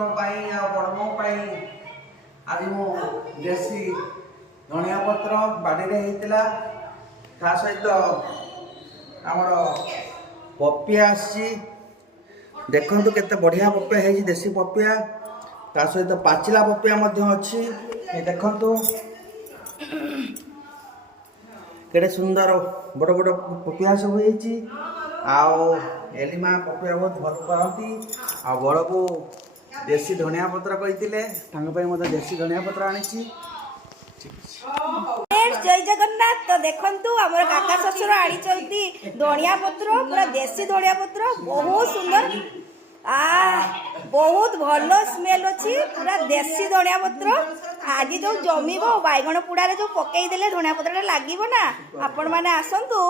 बड़ मो आज मु देसी धनिया पत्र बाड़ी होता ता सहित आमर पपिया आसी देखु केते बढ़िया पपिया है देसी पपिया ता सहित पाचिला पपिया अच्छी देखु केड़े सुंदर बड़ बड़ पपिया सब एलिमा पपिया बहुत भल पाती आ बड़ को देसी धनिया पत्र कही देसी धनिया पत्र आनी। जय जगन्नाथ। तो देखंतु हमर काका ससुर आड़ी चलती धनिया पत्र पूरा देसी धनिया पत्र बहुत सुंदर बहुत भल स्मेल अच्छी पूरा देसी धनिया पत्र आज जो जमीब बैगण पुड़ारे जो पकई देले धनिया पत्र लागो ना आपण मैंने आसतु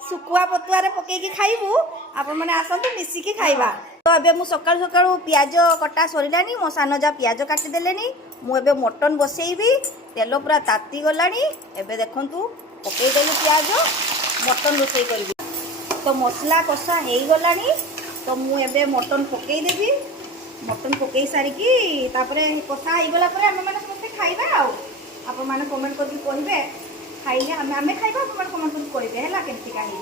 सुकुआ पतुआरे पकईकी खाइबू आपण मैंने आसतु मिसिकी खाइबा। तो एबे मु सकाळु सकाळु पियाज कटा सरीलानी मो सान जा पियाज काटी देलेनी मु एबे मटन बसेइबी तेल पूरा ताती गलानी एबे देखंतु पकई देली पियाज मटन रोसई करबी। तो मसला कषा हेई गलानी तो मु एबे मटन पकई देबी मटन पकई सारिकी तापरे कषा हेई गला परे हम माने समस्त खाइबा आपण माने कमेंट करके कहिबे खाइले आमे खाइबा आपण माने कमेंट करके कहिबे हला केमती का हेई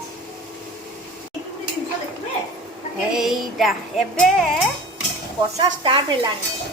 एइटा एबे कषा स्टार्ट हेलानी